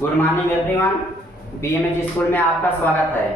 Good morning everyone. BMH school में आपका स्वागत है।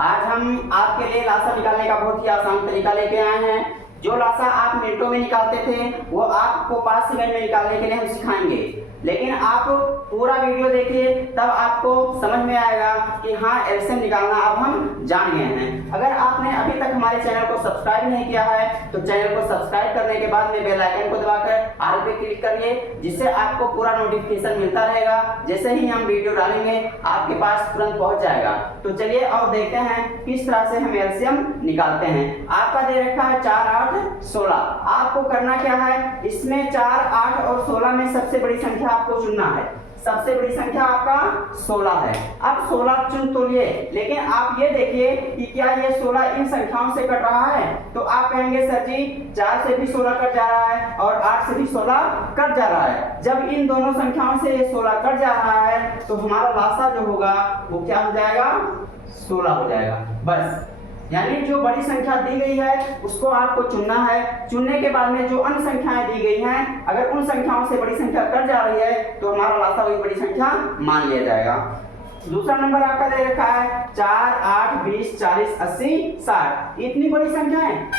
आज हम आपके लिए लासा निकालने का बहुत ही आसान तरीका लेके आए हैं। जो लासा आप मिनटों में निकालते थे वो आपको 5 सेकंड में निकालने के लिए हम सिखाएंगे, लेकिन आप पूरा वीडियो देखिए तब आपको समझ में आएगा कि हाँ एलसीएम निकालना अब हम जान गए हैं। अगर आपने अभी तक हमारे चैनल को सब्सक्राइब नहीं किया है तो चैनल को सब्सक्राइब करने के बाद में बेल आइकन को दबाकर ऑल पे क्लिक करिए, जिससे आपको पूरा नोटिफिकेशन मिलता रहेगा। जैसे ही हम वीडियो डालेंगे आपके पास तुरंत पहुंच जाएगा। तो चलिए और देखते हैं किस तरह से हम एलसीएम निकालते हैं। आपका दे रखा है 4, 8, 16। आपको करना क्या है, इसमें 4, 8 और 16 में सबसे बड़ी संख्या आपको चुनना है। सबसे बड़ी संख्या आपका 16 है। अब 16 चुन तो लिए, लेकिन आप ये देखिए कि क्या ये 16 इन संख्याओं से कट रहा है। तो आप कहेंगे सर जी 4 से भी 16 कट जा रहा है और 8 से भी 16 कट जा रहा है। जब इन दोनों संख्याओं से ये 16 कट जा रहा है तो हमारा लासा जो होगा वो क्या हो जाएगा, 16 हो जाएगा। बस, यानी जो बड़ी संख्या दी गई है उसको आपको चुनना है। चुनने के बाद में जो अन्य संख्याएं दी गई हैं, अगर उन संख्याओं से बड़ी संख्या कट जा रही है तो हमारा लासा वही बड़ी संख्या मान लिया जाएगा। दूसरा नंबर आपका दे रखा है 4, 8, 20, 40, 80, 60। इतनी बड़ी संख्या है,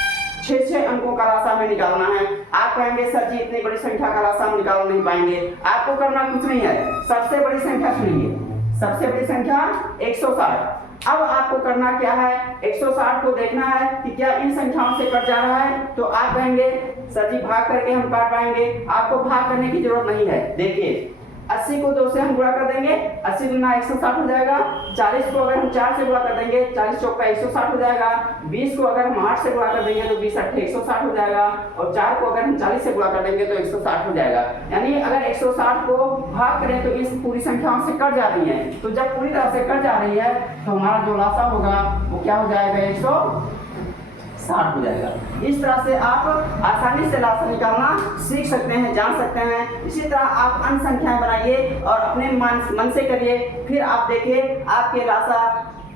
6 अंकों का लासा हमें निकालना है। आप कहेंगे सर जी इतनी बड़ी संख्या का लासा हम निकाल नहीं पाएंगे। आपको करना कुछ नहीं है, सबसे बड़ी संख्या चुनिए। सबसे बड़ी संख्या 160। अब आपको करना क्या है, 160 को देखना है कि क्या इन संख्याओं से कट जा रहा है। तो आप कहेंगे सर जी भाग करके हम काट पाएंगे। आपको भाग करने की जरूरत नहीं है। देखिए 80 को 2 से हम गुणा कर देंगे, 80 गुना 160 हो जाएगा। 40 को अगर हम 4 से गुणा कर देंगे, 40 चौका 160 हो जाएगा। 20 को अगर हम 8 से गुणा कर देंगे तो 20 8 160 हो जाएगा। और 4 को अगर हम 40 से गुणा कर देंगे तो 160 हो जाएगा। यानी अगर 160 को भाग करें तो इस पूरी संख्याओं से कट जा रही है। तो जब पूरी तरह से कट जा रही है तो हमारा जो लासा होगा वो क्या हो जाएगा, 160 हो जाएगा। इस तरह से आप आसानी से लासा निकालना सीख सकते हैं, जान सकते हैं। इसी तरह आप अन्य संख्याएं बनाइए और अपने मन से करिए, फिर आप देखिए आपके लासा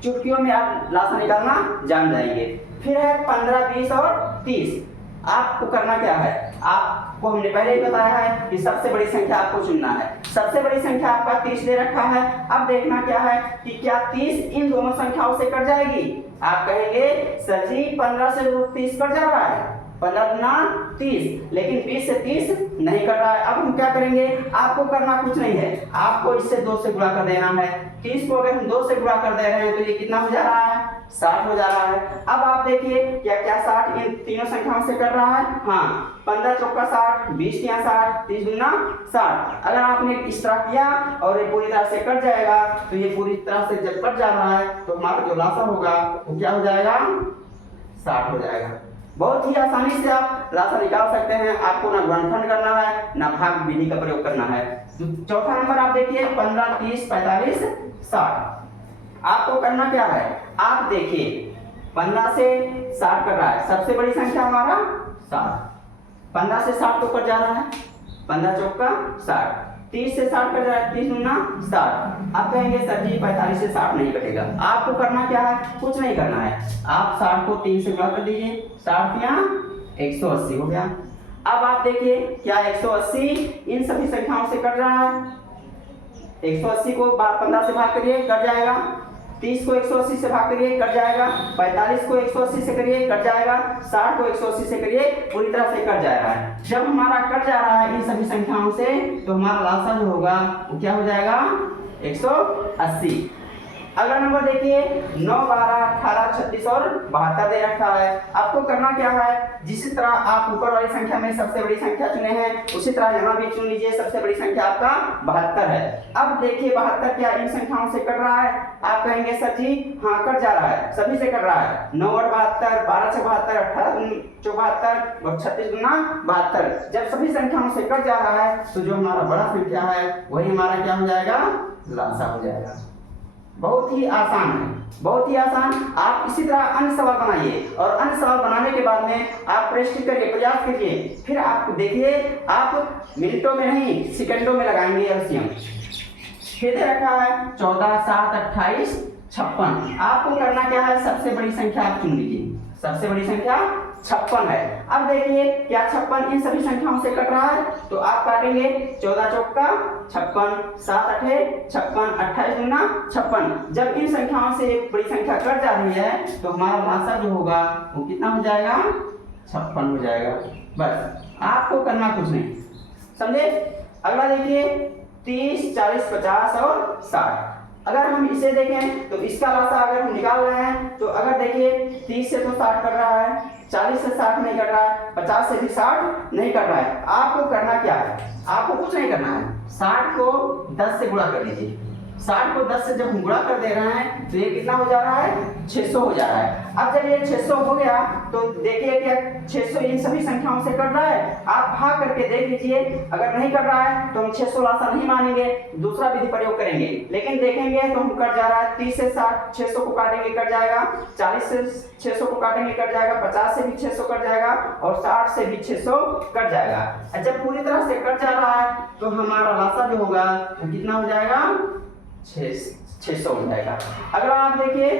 चुटकियों में आप लासा निकालना जान जाएंगे। फिर है 15, 20 और 30। आपको करना क्या है, आपको हमने पहले ही बताया है कि सबसे बड़ी संख्या आपको चुनना है। सबसे बड़ी संख्या आपका 30 दे रखा है। अब देखना क्या है कि क्या 30 इन दोनों संख्याओं से कट जाएगी। आप कहेंगे सर जी 15 से 30 कट जा रहा है, 15 गुना 30, लेकिन 20 से 30 नहीं कट रहा है। अब हम क्या करेंगे, आपको करना कुछ नहीं है, आपको इससे 2 से गुणा कर देना है। 30 को अगर हम 2 से गुणा कर दे रहे हैं तो ये कितना हो जा रहा है, 60 हो जा रहा है। अब आप देखिए क्या 60 इन तीनों संख्याओं से कट रहा है। हाँ, 15 चौका 60, 20 तिया 60, 30 गुना 60। अगर आपने इस तरह किया और ये पूरी तरह से कट जाएगा तो ये पूरी तरह से जब कट जा रहा है तो हमारा जो लासा होगा वो क्या हो जाएगा, 60 हो जाएगा। बहुत ही आसानी से आप लासा निकाल सकते हैं। आपको ना गुणनखंड करना है ना भाग विधि का प्रयोग करना है। चौथा नंबर आप देखिए 15, 30, 45, 60। आपको करना क्या है, आप देखिए 15 से 60 कट रहा है, सबसे बड़ी संख्या हमारा 60। 15 से 60 तो कट जा रहा है, 15 चौका 60। 30 से 60 कट जा रहा है, 30 गुना 60। आप कहेंगे सर जी 45 से 60 नहीं कटेगा। आपको करना क्या है, कुछ नहीं करना है। आप 60 को 3 से गुणा कर दीजिए, 60 या 180 हो गया। अब आप देखिए क्या 180 इन सभी संख्याओं से कट रहा है। 180 को 15 से भाग करिए, कट जाएगा। 30 को 180 से भाग करिए, कट जाएगा। 45 को 180 से करिए, कट जाएगा। 60 को 180 से करिए, पूरी तरह से कट जा रहा है। जब हमारा कट जा रहा है इन सभी संख्याओं से तो हमारा लासा जो होगा वो क्या हो जाएगा, 180। अगला नंबर देखिए 9, 12, 18, 36 और 72 दे रखा है। आपको करना क्या है, जिस तरह आप ऊपर वाली संख्या में सबसे बड़ी संख्या चुने हैं उसी तरह यहाँ भी चुन लीजिए। सबसे बड़ी संख्या आपका 72 है। अब देखिए 72 क्या इन संख्याओं से कट रहा है। आप कहेंगे सर जी हाँ कट जा रहा है, सभी से कट रहा है। 9 और 72, 12 से 72, 18 74 और 36 गुना 72। जब सभी संख्याओं से कट जा रहा है तो जो हमारा बड़ा संख्या है वही हमारा क्या हो जाएगा, लासा हो जाएगा। बहुत ही आसान है, बहुत ही आसान। आप इसी तरह अन्य सवाल बनाइए और अन्य सवाल बनाने के बाद में आप प्रैक्टिस करिए, प्रयास करिए। फिर आप देखिए आप मिनटों में नहीं सेकंडों में लगाएंगे एलसीएम। फिर दे रखा है 14, 7, 28, 56। आपको करना क्या है, सबसे बड़ी संख्या आप चुन लीजिए। सबसे बड़ी संख्या 56 है। अब देखिए क्या 56 इन सभी संख्याओं से कट रहा है, तो आप काटेंगे 14 चौका 56, 7 अठे 56, 28 दूना 56। जब इन संख्याओं से एक बड़ी संख्या कट जा रही है तो हमारा लासा जो होगा वो कितना हो जाएगा, 56 हो जाएगा। बस आपको करना कुछ नहीं, समझे। अगला देखिए 30, 40, 50 और 60। अगर हम इसे देखें तो इसका लासा अगर हम निकाल रहे हैं तो अगर देखिए 30 से तो 60 कर रहा है, 40 से 60 नहीं कर रहा है, 50 से भी 60 नहीं कर रहा है। आपको करना क्या है, आपको कुछ नहीं करना है, 60 को 10 से गुणा कर लीजिए। 60 को 10 से जब हम गुणा कर दे रहे हैं तो ये कितना हो जा रहा है, 600 हो जा रहा है। अब जब ये 600 हो गया तो देखिए क्या 600 इन सभी संख्याओं से कट रहा है। आप भाग करके देख लीजिए, अगर नहीं कट रहा है तो हम 600 लासा नहीं मानेंगे, दूसरा विधि प्रयोग करेंगे। लेकिन देखेंगे तो हम कट जा रहा है, 30 से 60 600 को काटेंगे कट जाएगा, 40 से 600 को काटेंगे कट जाएगा, 50 से भी 600 कट जाएगा और 60 से भी 600 कट जाएगा। जब पूरी तरह से कट जा रहा है तो हमारा लासा जो होगा वो कितना हो जाएगा, 600 हो जाएगा। अगला आप देखिए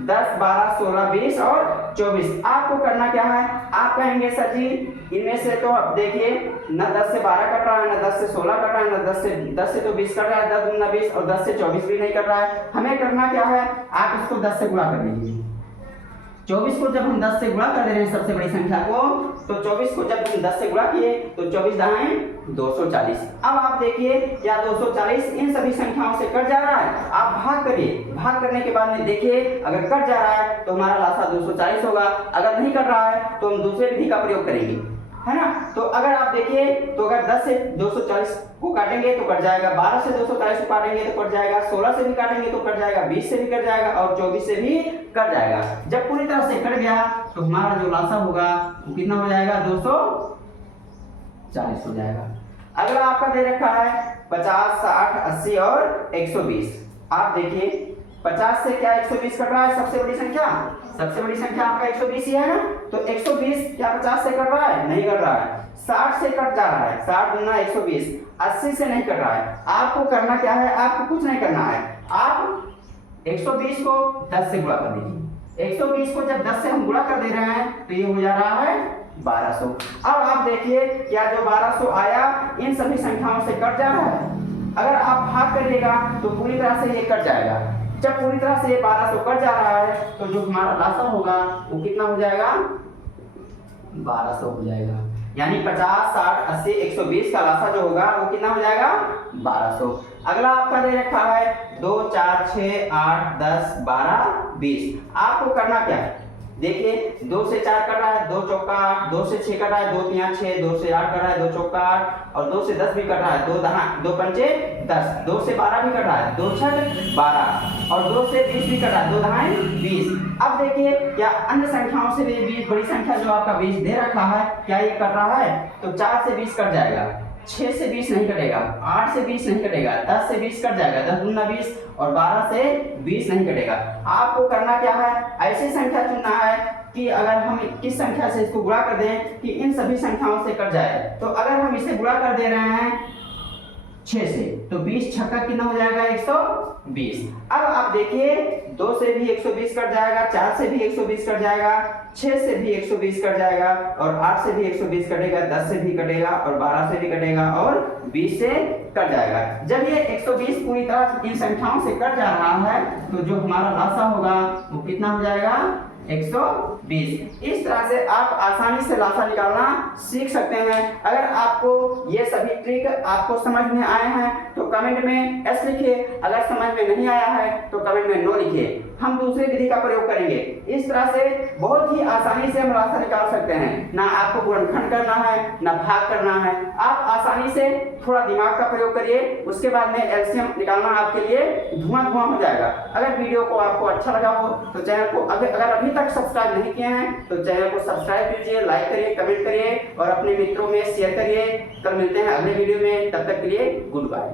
10, 12, 16, 20 और 24। आपको करना क्या है, आप कहेंगे सर जी इनमें से तो अब देखिए न 10 से 12 कट रहा है, न 10 से 16 कट रहा है, न 10 से तो 20 कट रहा है, 10 दूना 20 और 10 से 24 भी नहीं कट रहा है। हमें करना क्या है, आप इसको 10 से गुणा कर दीजिए। 24 को जब हम 10 से गुणा कर दे रहे हैं सबसे बड़ी संख्या को, तो 24 को जब हम 10 से गुणा किए तो 24 दाएं 240। अब आप देखिए क्या 240 इन सभी संख्याओं से कट जा रहा है। आप भाग करिए, भाग करने के बाद में देखिए अगर कट जा रहा है तो हमारा लासा 240 होगा, अगर नहीं कट रहा है तो हम दूसरे विधि का प्रयोग करेंगे, है ना। तो अगर आप देखिए तो अगर 10 से 240 को काटेंगे तो कट जाएगा, 12 से 240 को काटेंगे तो कट जाएगा, 16 से भी काटेंगे तो कट जाएगा, 20 से भी कट जाएगा और 24 से भी कट जाएगा। जब पूरी तरह से कट गया तो हमारा जो लासा होगा वो कितना हो जाएगा, 240 हो जाएगा। अगला आपका दे रखा है 50, 60, 80 और 120। आप देखिए 50 से क्या 120 कट रहा है, सबसे बड़ी संख्या आपका 120 ही है ना, तो 120 क्या 50 से कट रहा है, नहीं कट रहा है। 60 से कट जा रहा है, 60 दूना 120, 80 से नहीं कट रहा है। आपको करना क्या है, आपको कुछ नहीं करना है, आप 120 को 10 से गुणा कर दीजिए। 120 को जब 10 से हम गुणा कर दे रहे हैं तो ये हो जा रहा है 1200। अब आप देखिए क्या जो 1200 आया इन सभी संख्याओं से कट जा रहा है। अगर आप भाग करिएगा तो पूरी तरह से ये कट जाएगा। जब पूरी तरह से 1200 कट जा रहा है तो जो हमारा लासा होगा वो कितना हो जाएगा, 1200 हो जाएगा। यानी 50, 60, 80, 120 का लासा जो होगा वो कितना हो जाएगा, 1200। अगला आपका दे रखा है 2, 4, 6, 8, 10, 12, 20। आपको करना क्या है, देखिए 2 से 4 कट रहा है, 2 चौका 8, 2 से 6 कट रहा है, 2 तिया 6, 2 से 8 कट रहा है, 2 चौका 8 और 2 से 10 भी कट रहा है, 2 पंचे 10, 2 से 12 भी कट रहा है, 2 छठ 12 और 2 से 20 भी कट रहा है, 2 दहाई 20। अब देखिए क्या अन्य संख्याओं से भी 20 बड़ी संख्या जो आपका 20 दे रखा है क्या ये कट रहा है, तो 4 से 20 कट जाएगा, 6 से 20 नहीं कटेगा, 8 से 20 नहीं कटेगा, 10 से 20 कट जाएगा, 10 दूना 20 और 12 से 20 नहीं कटेगा। आपको करना क्या है, ऐसी संख्या चुनना है कि अगर हम किस संख्या से इसको गुणा कर दें कि इन सभी संख्याओं से कट जाए। तो अगर हम इसे गुणा कर दे रहे हैं 6 से तो 20 छक्का कितना हो जाएगा, 120। अब आप देखिए 2 से भी 120 कट जाएगा, 4 से भी 120 कट जाएगा, 6 से भी 120 कट जाएगा और 8 से भी 120 कटेगा, 10 से भी कटेगा और 12 से भी कटेगा और 20 से कट जाएगा। जब ये 120 पूरी तरह इन संख्याओं से कट जा रहा है तो जो हमारा लासा होगा वो कितना हो जाएगा, 120। इस तरह से आप आसानी से लासा निकालना सीख सकते हैं। अगर आपको ये सभी ट्रिक आपको समझ में आए हैं तो कमेंट में एस लिखिए, अगर समझ में नहीं आया है तो कमेंट में नो लिखिए। हम दूसरे विधि का प्रयोग करेंगे। इस तरह से बहुत ही आसानी से हम लासा निकाल सकते हैं, ना आपको गुणनखंड करना है ना भाग करना है। आप आसानी से थोड़ा दिमाग का प्रयोग करिए, उसके बाद में एलसीएम निकालना आपके लिए धुआं हो जाएगा। अगर वीडियो को आपको अच्छा लगा हो तो चैनल को अगर अभी तक सब्सक्राइब नहीं किए हैं तो चैनल को सब्सक्राइब कीजिए, लाइक करिए, कमेंट करिए और अपने मित्रों में शेयर करिए। कल मिलते हैं अगले वीडियो में, तब तक के लिए गुड बाय।